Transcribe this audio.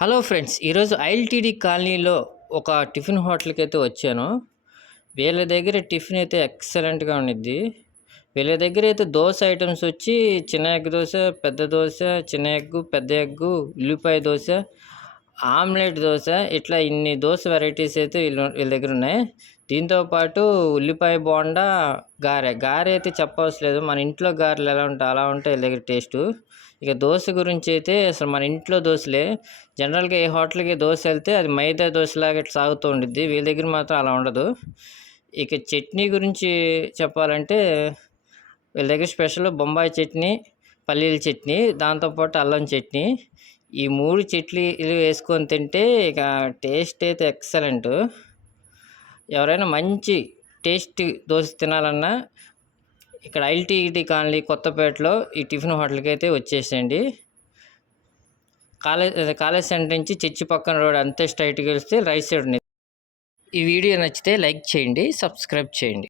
Hello friends, ఈరోజు ILTD కాలనీలో ఒక టిఫిన్ హోటల్కి అయితే వచ్చాను. వీళ్ళ దగ్గర టిఫిన్ అయితే ఎక్సలెంట్గా ఉండిద్ది. వీళ్ళ దగ్గర అయితే దోశ ఐటమ్స్ వచ్చి చిన్న ఎగ్ దోశ, పెద్ద దోశ, చిన్న ఎగ్గు, పెద్ద ఎగ్గు, ఉల్లిపాయ దోశ, ఆమ్లెట్ దోశ, ఇట్లా ఇన్ని దోశ వెరైటీస్ అయితే వీళ్ళ దగ్గర ఉన్నాయి. దీంతోపాటు ఉల్లిపాయ బోండా, గారె అయితే చెప్పవసలేదు. మన ఇంట్లో గారెలు ఎలా ఉంటాయి అలా ఉంటాయి వీళ్ళ దగ్గర టేస్టు. ఇక దోశ గురించి అయితే అసలు మన ఇంట్లో దోశలే. జనరల్గా ఏ హోటల్కి దోశ వెళ్తే అది మైదా దోశలాగా ఇట్లా సాగుతూ ఉండిద్ది. వీళ్ళ దగ్గర మాత్రం అలా ఉండదు. ఇక చట్నీ గురించి చెప్పాలంటే వీళ్ళ దగ్గర స్పెషల్ బొంబాయి చట్నీ, పల్లీల చట్నీ, దాంతోపాటు అల్లం చట్నీ, ఈ 3 చట్నీలు వేసుకొని తింటే ఇక టేస్ట్ అయితే ఎక్సలెంట్. ఎవరైనా మంచి టేస్ట్ దోశ తినాలన్నా ఇక్కడ ఐఎల్టీఈటీ కాలనీ కొత్తపేటలో ఈ టిఫిన్ హోటల్కి అయితే వచ్చేసేయండి. కాలేజ్ సెంటర్ నుంచి చర్చి పక్కన రోడ్ అంతే స్ట్రైట్గా వెళ్తే రైట్ సైడ్ ఉంది. ఈ వీడియో నచ్చితే లైక్ చేయండి, సబ్స్క్రైబ్ చేయండి.